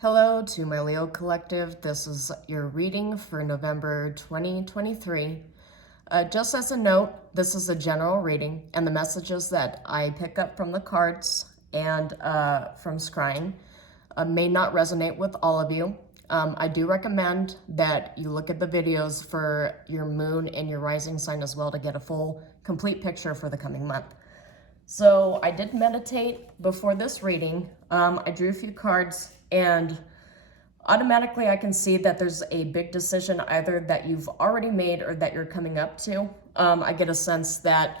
Hello to my Leo Collective. This is your reading for November 2023. Just as a note, this is a general reading, and the messages that I pick up from the cards and from scrying may not resonate with all of you. I do recommend that you look at the videos for your moon and your rising sign as well to get a full, complete picture for the coming month. So I did meditate before this reading. I drew a few cards, and automatically I can see that there's a big decision either that you've already made or that you're coming up to. I get a sense that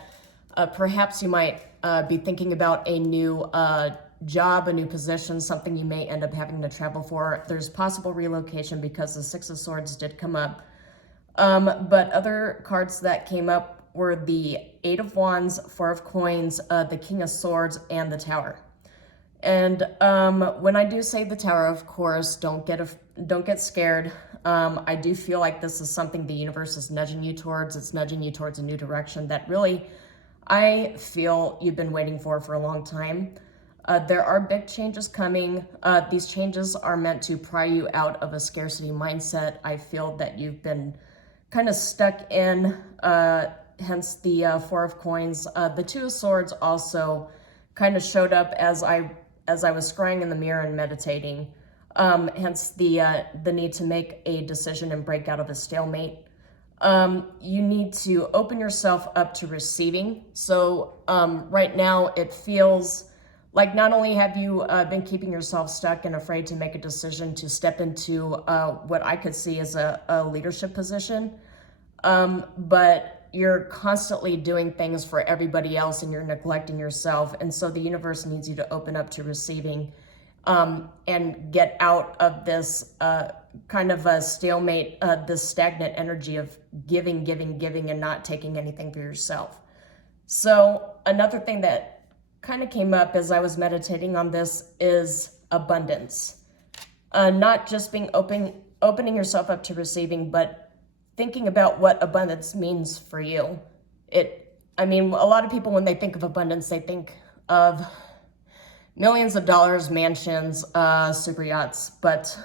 perhaps you might be thinking about a new job, a new position, something you may end up having to travel for. There's possible relocation because the Six of Swords did come up. But other cards that came up were the Eight of Wands, Four of Coins, the King of Swords, and the Tower. And when I do say the Tower, of course, don't get scared. I do feel like this is something the universe is nudging you towards. It's nudging you towards a new direction that really I feel you've been waiting for a long time. There are big changes coming. These changes are meant to pry you out of a scarcity mindset. I feel that you've been kind of stuck in, hence the Four of Coins. The Two of Swords also kind of showed up as I was scrying in the mirror and meditating, hence the need to make a decision and break out of a stalemate. You need to open yourself up to receiving. So right now it feels like not only have you been keeping yourself stuck and afraid to make a decision to step into what I could see as a leadership position, but you're constantly doing things for everybody else and you're neglecting yourself. And so the universe needs you to open up to receiving and get out of this kind of a stalemate, this stagnant energy of giving, and not taking anything for yourself. So another thing that kind of came up as I was meditating on this is abundance. Not just being opening yourself up to receiving, but thinking about what abundance means for you. A lot of people, when they think of abundance, they think of millions of dollars, mansions, super yachts, but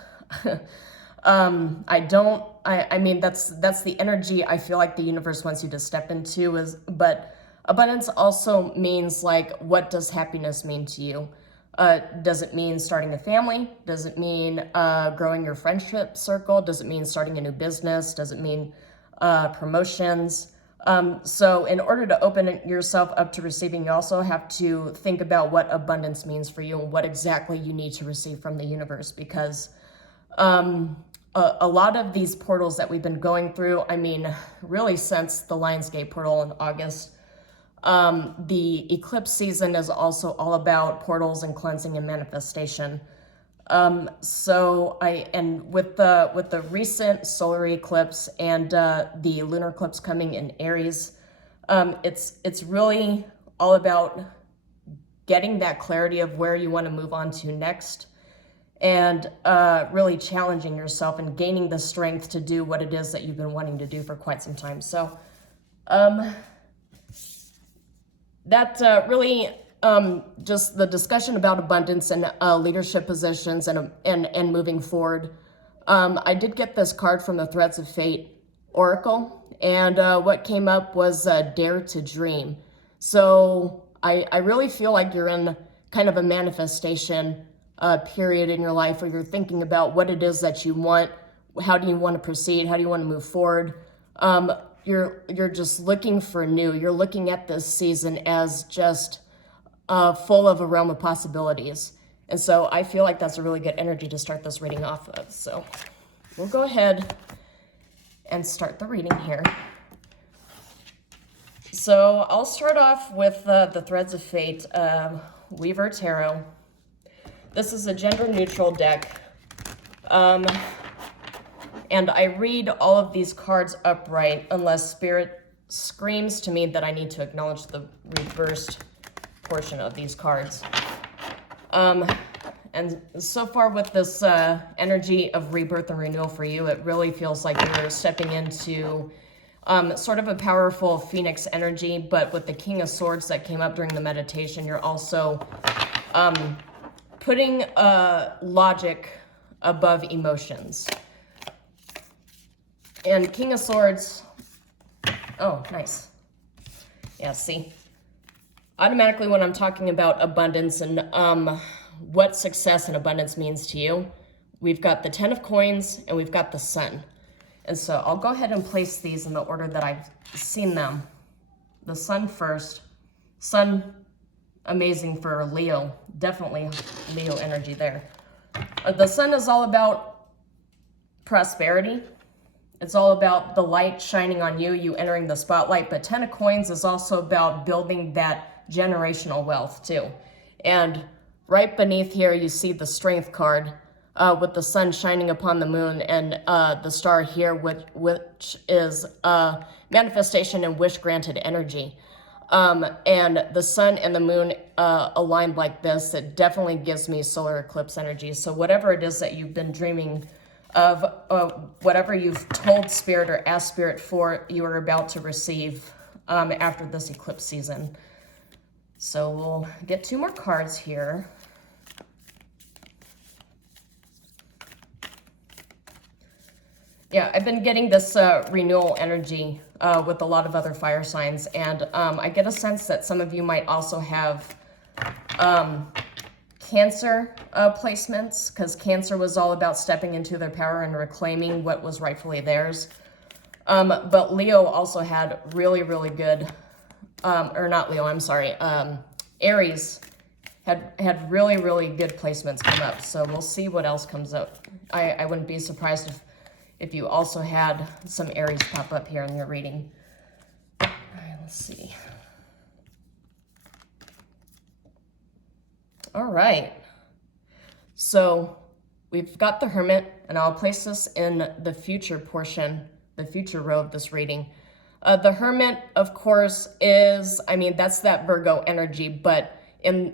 I don't. That's the energy I feel like the universe wants you to step into. But abundance also means, like, what does happiness mean to you? Does it mean starting a family? Does it mean growing your friendship circle? Does it mean starting a new business? Does it mean promotions? So in order to open yourself up to receiving, you also have to think about what abundance means for you and what exactly you need to receive from the universe, because a lot of these portals that we've been going through, really since the Lionsgate portal in August, the eclipse season is also all about portals and cleansing and manifestation. With the recent solar eclipse and the lunar eclipse coming in Aries, it's really all about getting that clarity of where you want to move on to next, and really challenging yourself and gaining the strength to do what it is that you've been wanting to do for quite some time. So that really just the discussion about abundance and leadership positions and moving forward. I did get this card from the Threads of Fate Oracle, and what came up was Dare to Dream. So I really feel like you're in kind of a manifestation period in your life where you're thinking about what it is that you want, how do you want to proceed, how do you want to move forward. You're just looking for new. You're looking at this season as just full of a realm of possibilities. And so I feel like that's a really good energy to start this reading off of. So we'll go ahead and start the reading here. So I'll start off with the Threads of Fate Weaver Tarot. This is a gender-neutral deck. And I read all of these cards upright unless Spirit screams to me that I need to acknowledge the reversed portion of these cards. And so far with this energy of rebirth and renewal for you, it really feels like you're stepping into sort of a powerful phoenix energy, but with the King of Swords that came up during the meditation, you're also putting logic above emotions. And King of Swords, oh, nice. Yeah, see? Automatically when I'm talking about abundance and what success and abundance means to you, we've got the 10 of coins and we've got the sun. And so I'll go ahead and place these in the order that I've seen them. The sun first. Sun, amazing for Leo. Definitely Leo energy there. The sun is all about prosperity. It's all about the light shining on you, you entering the spotlight. But 10 of coins is also about building that generational wealth too. And right beneath here, you see the strength card with the sun shining upon the moon and the star here, which is manifestation and wish granted energy. And the sun and the moon aligned like this, it definitely gives me solar eclipse energy. So whatever it is that you've been dreaming of, whatever you've told spirit or asked spirit for, you are about to receive after this eclipse season. So we'll get 2 more cards here. Yeah, I've been getting this renewal energy with a lot of other fire signs, and I get a sense that some of you might also have Cancer placements, because Cancer was all about stepping into their power and reclaiming what was rightfully theirs. But Leo also had really, really good, or not Leo, I'm sorry, Aries had really, really good placements come up. So we'll see what else comes up. I wouldn't be surprised if you also had some Aries pop up here in your reading. All right, let's see. All right, so we've got the Hermit, and I'll place this in the future portion, the future row of this reading. The Hermit, of course, is, I mean, that's that Virgo energy, but in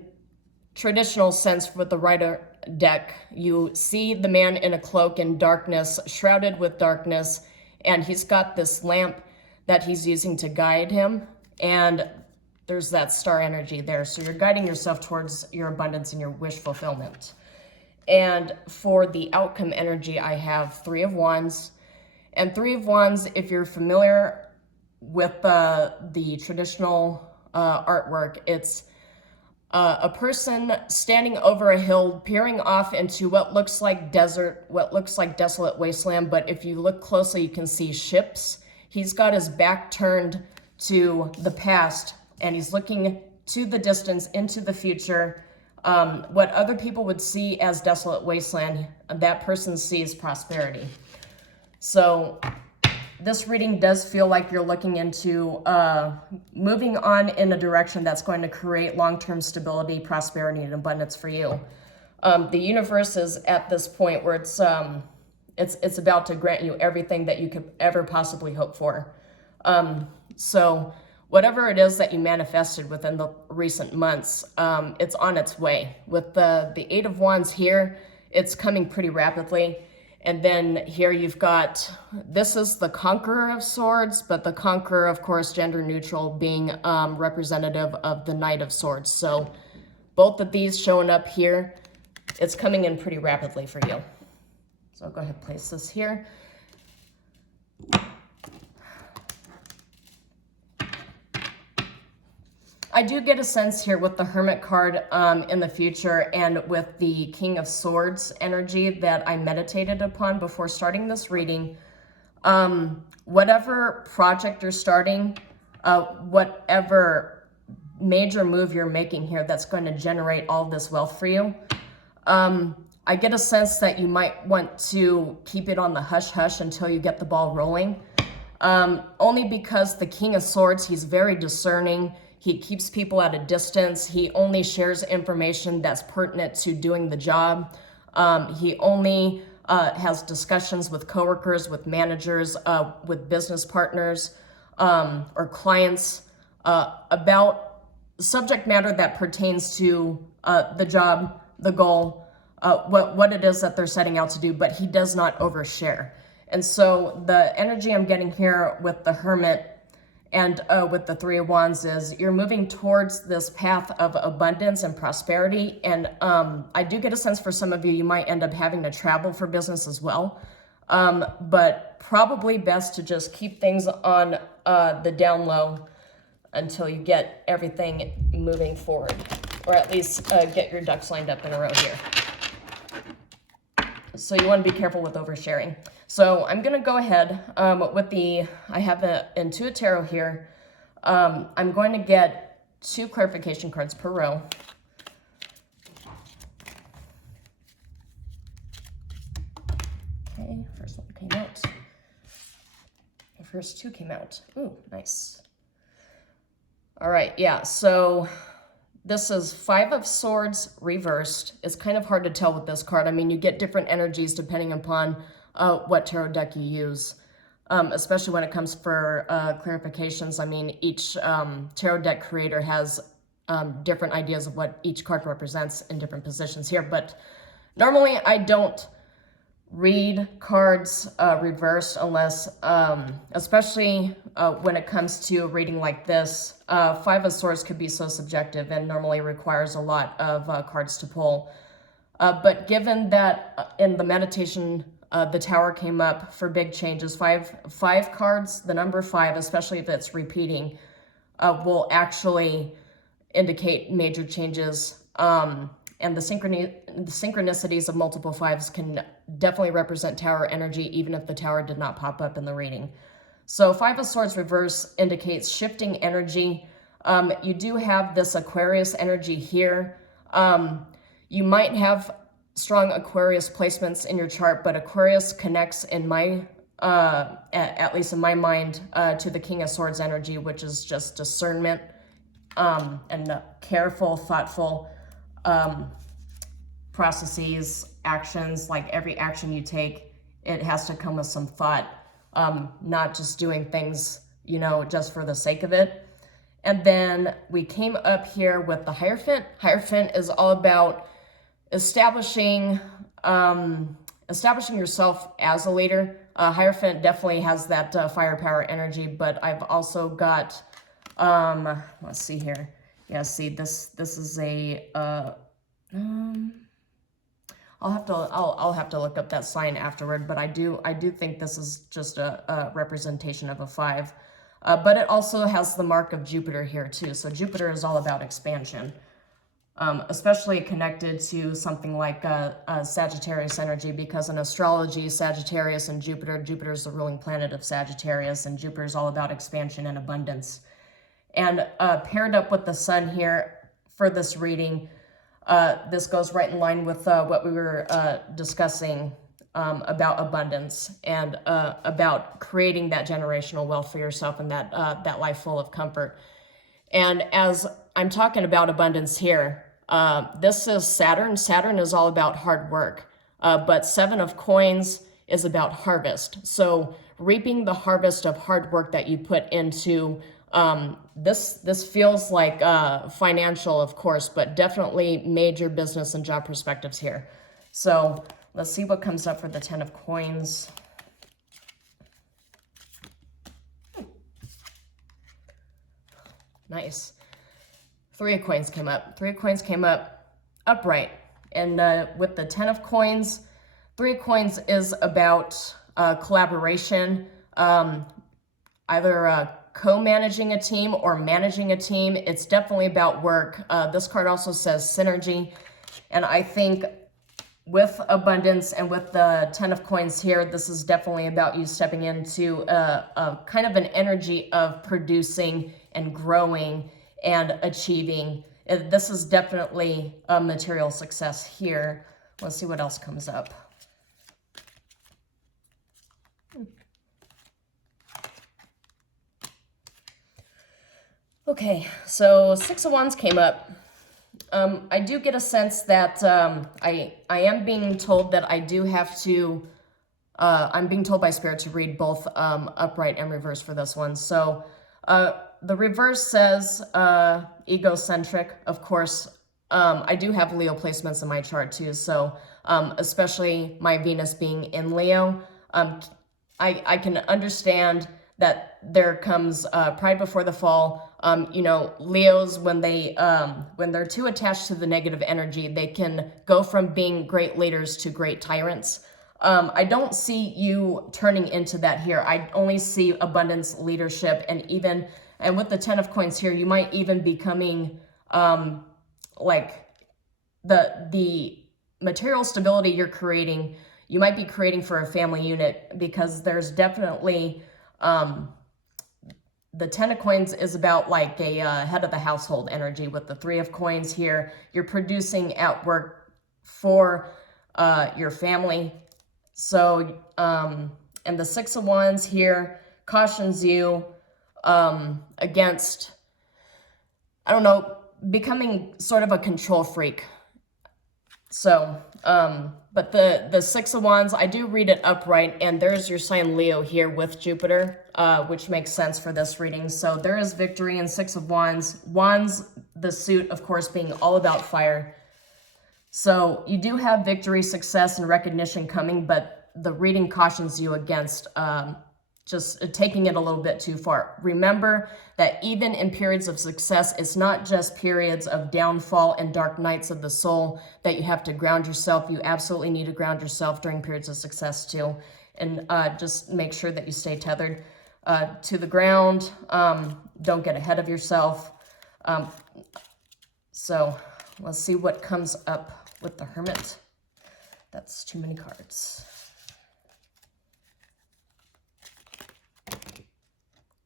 traditional sense with the Rider deck, you see the man in a cloak in darkness, shrouded with darkness, and he's got this lamp that he's using to guide him, and there's that star energy there. So you're guiding yourself towards your abundance and your wish fulfillment. And for the outcome energy, I have 3 of Wands. And 3 of Wands, if you're familiar with the traditional artwork, it's a person standing over a hill, peering off into what looks like desert, what looks like desolate wasteland. But if you look closely, you can see ships. He's got his back turned to the past, and he's looking to the distance into the future. What other people would see as desolate wasteland, that person sees prosperity. So this reading does feel like you're looking into moving on in a direction that's going to create long-term stability, prosperity, and abundance for you. The universe is at this point where it's about to grant you everything that you could ever possibly hope for. So whatever it is that you manifested within the recent months, it's on its way. With the 8 of Wands here, it's coming pretty rapidly. And then here you've got, this is the Conqueror of Swords, but the Conqueror, of course, gender neutral, being representative of the Knight of Swords. So both of these showing up here, it's coming in pretty rapidly for you. So I'll go ahead and place this here. I do get a sense here with the Hermit card in the future and with the King of Swords energy that I meditated upon before starting this reading. Whatever project you're starting, whatever major move you're making here that's going to generate all this wealth for you, I get a sense that you might want to keep it on the hush-hush until you get the ball rolling. Only because the King of Swords, he's very discerning. He keeps people at a distance. He only shares information that's pertinent to doing the job. He only has discussions with coworkers, with managers, with business partners, or clients about subject matter that pertains to the job, the goal, what it is that they're setting out to do, but he does not overshare. And so the energy I'm getting here with the Hermit And with the Three of Wands is you're moving towards this path of abundance and prosperity. And I do get a sense for some of you, you might end up having to travel for business as well. But probably best to just keep things on the down low until you get everything moving forward, or at least get your ducks lined up in a row here. So you want to be careful with oversharing. So I'm going to go ahead with I have the Intuit Tarot here. I'm going to get 2 clarification cards per row. Okay, first one came out. The first 2 came out. Ooh, nice. All right, yeah, so this is 5 of Swords reversed. It's kind of hard to tell with this card. I mean, you get different energies depending upon what tarot deck you use, especially when it comes for clarifications. I mean, each tarot deck creator has different ideas of what each card represents in different positions here. But normally I don't read cards reversed unless, especially when it comes to a reading like this. 5 of Swords could be so subjective and normally requires a lot of cards to pull. But given that in the meditation, the Tower came up for big changes, five cards, the number 5, especially if it's repeating, will actually indicate major changes. And the synchronicities of multiple 5s can definitely represent Tower energy, even if the Tower did not pop up in the reading. So 5 of Swords reverse indicates shifting energy. You do have this Aquarius energy here. You might have strong Aquarius placements in your chart, but Aquarius connects in my, at least in my mind, to the King of Swords energy, which is just discernment and careful, thoughtful processes, actions. Like every action you take, it has to come with some thought, not just doing things, you know, just for the sake of it. And then we came up here with the Hierophant. Hierophant is all about establishing yourself as a leader. Hierophant definitely has that firepower energy, but I've also got, let's see here. Yeah, see, this is a, I'll have to look up that sign afterward, but I do think this is just a representation of a 5. But it also has the mark of Jupiter here too. So Jupiter is all about expansion, especially connected to something like Sagittarius energy, because in astrology, Sagittarius and Jupiter is the ruling planet of Sagittarius, and Jupiter is all about expansion and abundance. And paired up with the Sun here for this reading, this goes right in line with what we were discussing about abundance and about creating that generational wealth for yourself and that life full of comfort. And as I'm talking about abundance here, this is Saturn. Saturn is all about hard work, but 7 of Coins is about harvest. So reaping the harvest of hard work that you put into this feels like financial, of course, but definitely major business and job perspectives here. So let's see what comes up for the 10 of Coins. Nice. 3 of Coins came up. 3 of Coins came up upright. And with the 10 of Coins, 3 of Coins is about collaboration, either co-managing a team or managing a team. It's definitely about work. This card also says synergy. And I think with abundance and with the 10 of Coins here, this is definitely about you stepping into a kind of an energy of producing and growing and achieving. This is definitely a material success here. Let's see what else comes up. Okay, so 6 of Wands came up. I do get a sense that I am being told that I do have to, I'm being told by Spirit to read both upright and reverse for this one. So the reverse says egocentric. Of course, I do have Leo placements in my chart too. So especially my Venus being in Leo, I can understand that there comes pride before the fall. You know, Leos, when they're too attached to the negative energy, they can go from being great leaders to great tyrants. I don't see you turning into that here. I only see abundance, leadership, and with the 10 of coins here, you might even be becoming like the material stability you're creating, you might be creating for a family unit, because there's definitely the 10 of coins is about like a head of the household energy. With the 3 of coins here, you're producing at work for your family. So and the 6 of wands here cautions you against, I don't know, becoming sort of a control freak. So, but the 6 of wands, I do read it upright, and there's your sign Leo here with Jupiter, which makes sense for this reading. So there is victory in 6 of wands. Wands, the suit, of course, being all about fire. So you do have victory, success, and recognition coming, but the reading cautions you against just taking it a little bit too far. Remember that even in periods of success, it's not just periods of downfall and dark nights of the soul that you have to ground yourself. You absolutely need to ground yourself during periods of success too. And just make sure that you stay tethered to the ground. Don't get ahead of yourself. So let's see what comes up with the Hermit. That's too many cards.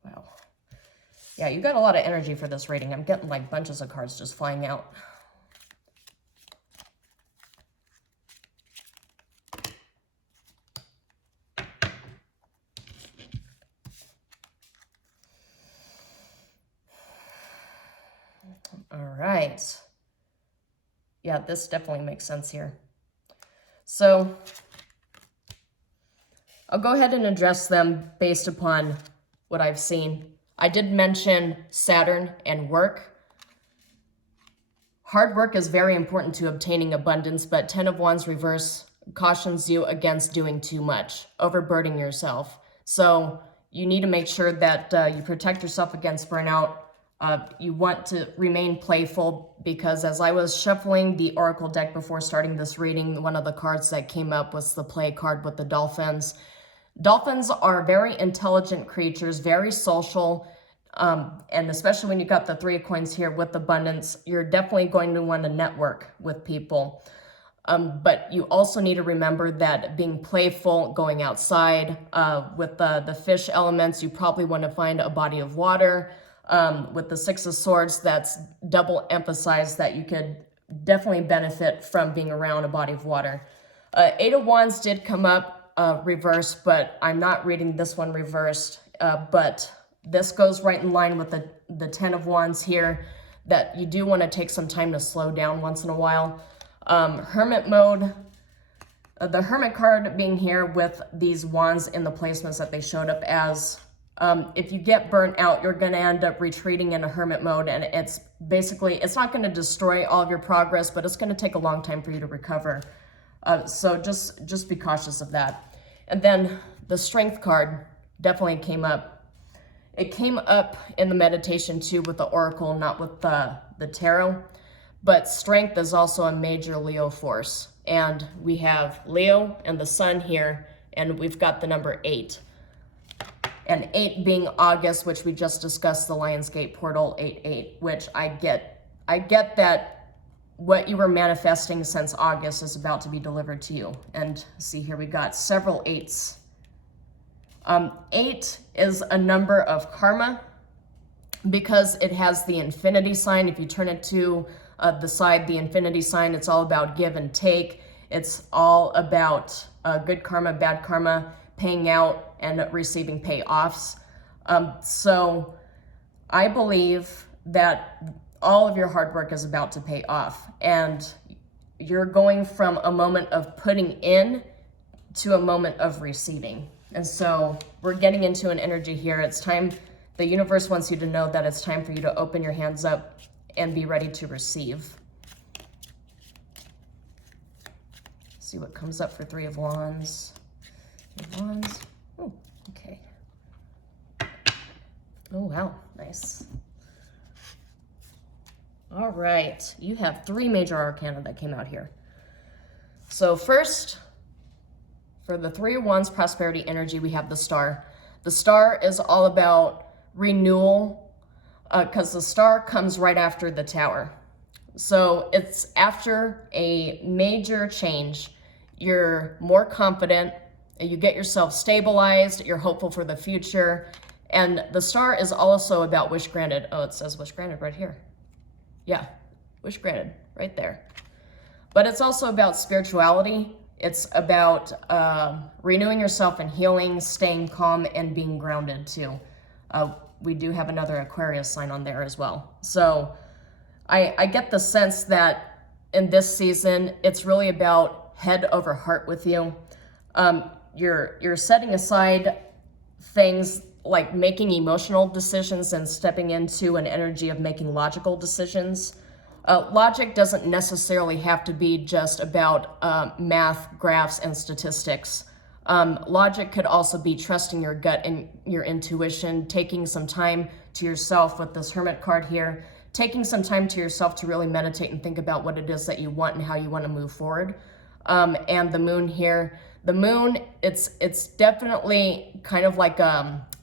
Wow. Yeah, you got a lot of energy for this reading. I'm getting like bunches of cards just flying out. All right. Yeah, this definitely makes sense here. So I'll go ahead and address them based upon what I've seen. I did mention Saturn and work. Hard work is very important to obtaining abundance, but 10 of wands reverse cautions you against doing too much, overburdening yourself. So you need to make sure that you protect yourself against burnout. You want to remain playful, because as I was shuffling the Oracle deck before starting this reading, one of the cards that came up was the play card with the dolphins. Dolphins are very intelligent creatures, very social, and especially when you got the 3 of coins here with abundance, you're definitely going to want to network with people. But you also need to remember that being playful, going outside, with the fish elements, you probably want to find a body of water. With the 6 of swords, that's double emphasized that you could definitely benefit from being around a body of water. 8 of wands did come up reversed, but I'm not reading this one reversed. But this goes right in line with the 10 of wands here, that you do want to take some time to slow down once in a while. Hermit mode, the Hermit card being here with these wands in the placements that they showed up as. If you get burnt out, you're going to end up retreating into Hermit mode, and it's basically, it's not going to destroy all of your progress, but it's going to take a long time for you to recover. So just be cautious of that. And then the Strength card definitely came up. It came up in the meditation too with the Oracle, not with the Tarot. But Strength is also a major Leo force. And we have Leo and the Sun here, and we've got the number 8. And 8 being August, which we just discussed, the Lionsgate portal 8-8, which I get that what you were manifesting since August is about to be delivered to you. And see, here we got several 8s. 8 is a number of karma, because it has the infinity sign. If you turn it to the side, the infinity sign, it's all about give and take. It's all about good karma, bad karma, paying out and receiving payoffs. So I believe that all of your hard work is about to pay off, and you're going from a moment of putting in to a moment of receiving. And so we're getting into an energy here. It's time, the universe wants you to know that it's time for you to open your hands up and be ready to receive. See what comes up for 3 of wands. 3 of wands. Oh, okay. Oh, wow. Nice. All right. You have 3 major arcana that came out here. So first, for the 3 of Wands prosperity energy, we have the Star. The Star is all about renewal, because the Star comes right after the Tower. So it's after a major change. You're more confident, you get yourself stabilized, you're hopeful for the future. And the Star is also about wish granted. Oh, it says wish granted right here. Yeah, wish granted right there. But it's also about spirituality. It's about renewing yourself and healing, staying calm, and being grounded too. We do have another Aquarius sign on there as well. So I get the sense that in this season, it's really about head over heart with you. You're setting aside things like making emotional decisions and stepping into an energy of making logical decisions. Logic doesn't necessarily have to be just about math, graphs, and statistics. Logic could also be trusting your gut and your intuition, taking some time to yourself with this Hermit card here, taking some time to yourself to really meditate and think about what it is that you want and how you want to move forward. And the Moon here, the Moon, it's definitely kind of like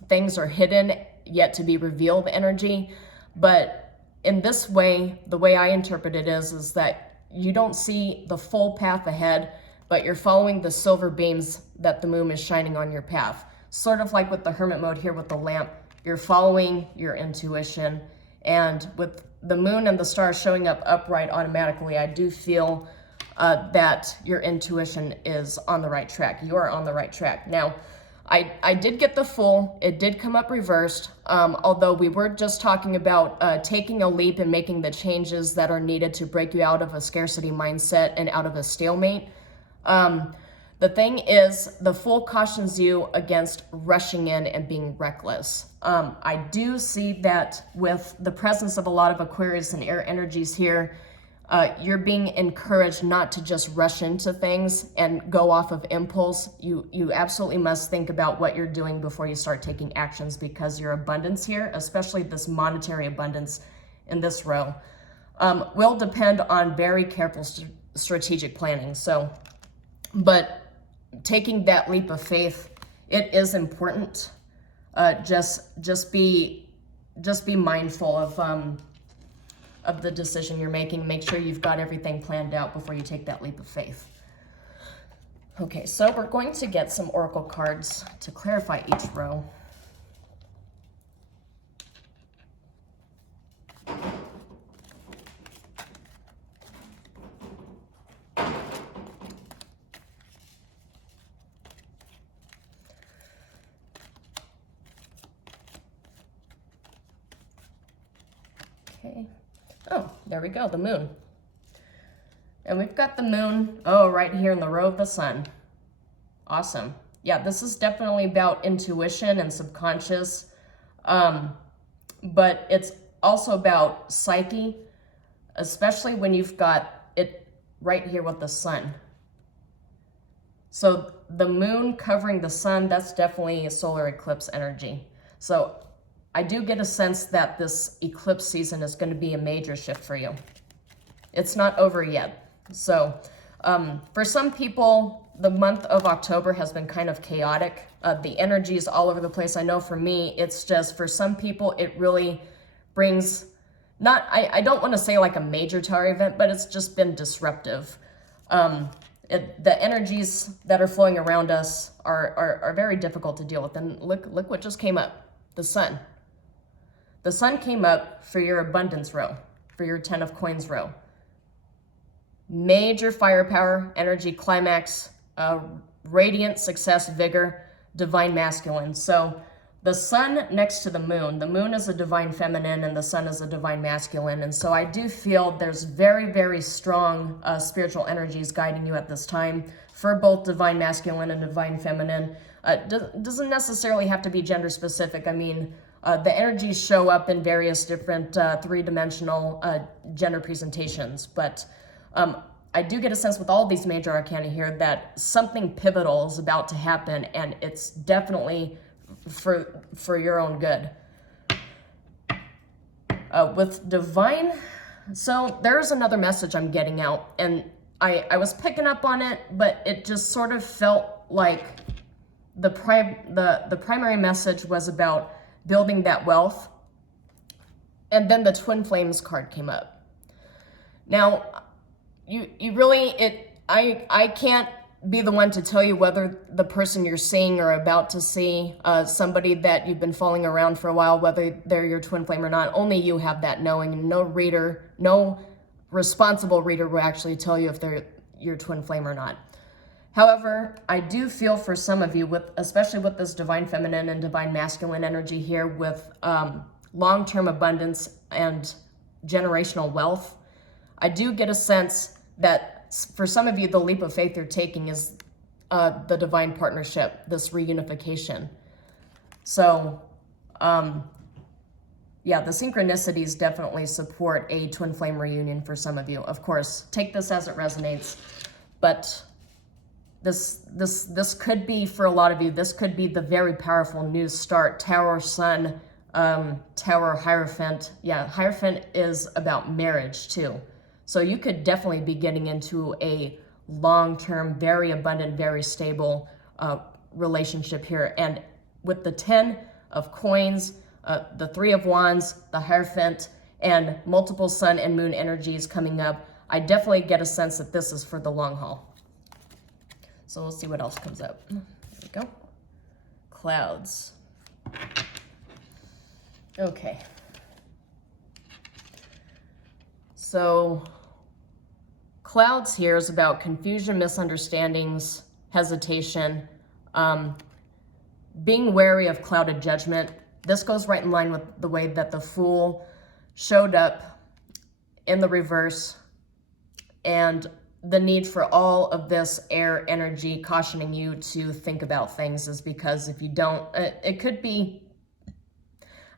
things are hidden yet to be revealed energy. But in this way, the way I interpret it is that you don't see the full path ahead, but you're following the silver beams that the Moon is shining on your path. Sort of like with the Hermit mode here with the lamp, you're following your intuition. And with the Moon and the Stars showing up upright automatically, I do feel that your intuition is on the right track. You are on the right track. Now, I did get the Fool. It did come up reversed, although we were just talking about taking a leap and making the changes that are needed to break you out of a scarcity mindset and out of a stalemate. The thing is, the Fool cautions you against rushing in and being reckless. I do see that with the presence of a lot of Aquarius and air energies here, you're being encouraged not to just rush into things and go off of impulse. You absolutely must think about what you're doing before you start taking actions, because your abundance here, especially this monetary abundance in this row, will depend on very careful strategic planning. So, but taking that leap of faith, it is important. Just be mindful of the decision you're making. Make sure you've got everything planned out before you take that leap of faith. Okay, so we're going to get some oracle cards to clarify each row. Okay. Oh, there we go, the Moon. And we've got the Moon, right here in the row of the Sun. Awesome. Yeah, this is definitely about intuition and subconscious, but it's also about psyche, especially when you've got it right here with the Sun. So the Moon covering the Sun, that's definitely a solar eclipse energy. So I do get a sense that this eclipse season is going to be a major shift for you. It's not over yet. So for some people, the month of October has been kind of chaotic. The energy is all over the place. I know for me, it's just, for some people, it really brings, I don't want to say like a major tower event, but it's just been disruptive. The energies that are flowing around us are very difficult to deal with. And look what just came up, the Sun. The Sun came up for your abundance row, for your 10 of coins row. Major firepower, energy, climax, radiant success, vigor, divine masculine. So the Sun next to the Moon is a divine feminine and the Sun is a divine masculine. And so I do feel there's very, very strong spiritual energies guiding you at this time for both divine masculine and divine feminine. Doesn't necessarily have to be gender specific. I mean, the energies show up in various different three-dimensional gender presentations, but I do get a sense with all these major arcana here that something pivotal is about to happen, and it's definitely for your own good. With divine, so there's another message I'm getting out, and I was picking up on it, but it just sort of felt like the primary message was about building that wealth, and then the twin flames card came up. Now, you really, I can't be the one to tell you whether the person you're seeing or about to see, somebody that you've been following around for a while, whether they're your twin flame or not. Only you have that knowing. No responsible reader will actually tell you if they're your twin flame or not. However, I do feel for some of you, especially with this divine feminine and divine masculine energy here, with long-term abundance and generational wealth, I do get a sense that for some of you, the leap of faith you're taking is the divine partnership, this reunification. So, yeah, the synchronicities definitely support a twin flame reunion for some of you. Of course, take this as it resonates, but this could be, for a lot of you, this could be the very powerful new start. Tower, Sun, Tower, Hierophant. Yeah, Hierophant is about marriage too. So you could definitely be getting into a long-term, very abundant, very stable relationship here. And with the 10 of coins, the 3 of wands, the Hierophant, and multiple sun and moon energies coming up, I definitely get a sense that this is for the long haul. So we'll see what else comes up. There we go. Clouds. Okay. So clouds here is about confusion, misunderstandings, hesitation, being wary of clouded judgment. This goes right in line with the way that the Fool showed up in the reverse, and the need for all of this air energy cautioning you to think about things is because if you don't, it could be,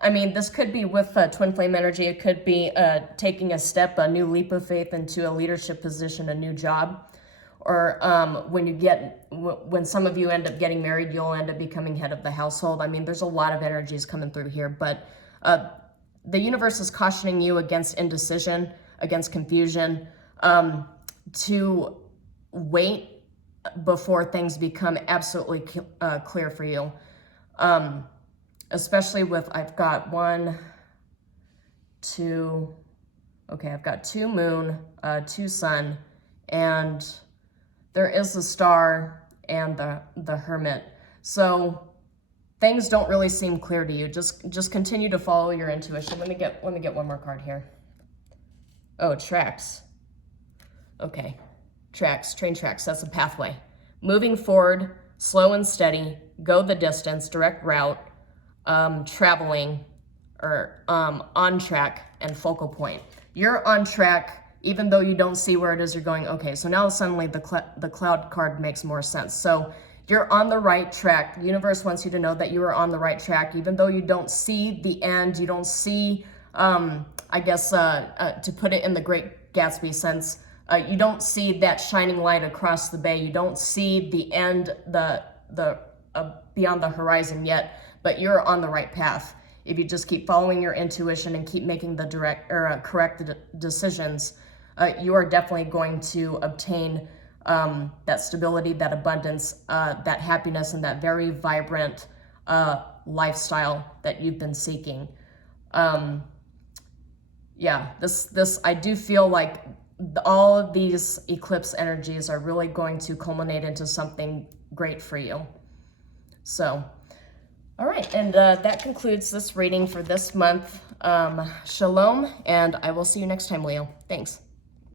I mean, this could be with twin flame energy. It could be taking a step, a new leap of faith into a leadership position, a new job. Or when some of you end up getting married, you'll end up becoming head of the household. I mean, there's a lot of energies coming through here, but the universe is cautioning you against indecision, against confusion, to wait before things become absolutely clear for you. Especially with, I've got 1, 2, okay, I've got 2 moon, 2 sun, and there is the star and the hermit. So things don't really seem clear to you. Just continue to follow your intuition. Let me get one more card here. Oh, tracks. Okay, tracks, train tracks, that's a pathway. Moving forward, slow and steady, go the distance, direct route, traveling, or on track, and focal point. You're on track, even though you don't see where it is you're going. Okay, so now suddenly the cloud card makes more sense. So you're on the right track. The universe wants you to know that you are on the right track, even though you don't see the end, you don't see, I guess, to put it in the Great Gatsby sense, you don't see that shining light across the bay. You don't see the end, beyond the horizon yet, but you're on the right path. If you just keep following your intuition and keep making the correct decisions, you are definitely going to obtain that stability, that abundance, that happiness, and that very vibrant lifestyle that you've been seeking. Yeah, this I do feel like all of these eclipse energies are really going to culminate into something great for you. So, all right, and that concludes this reading for this month. Shalom, and I will see you next time, Leo. Thanks.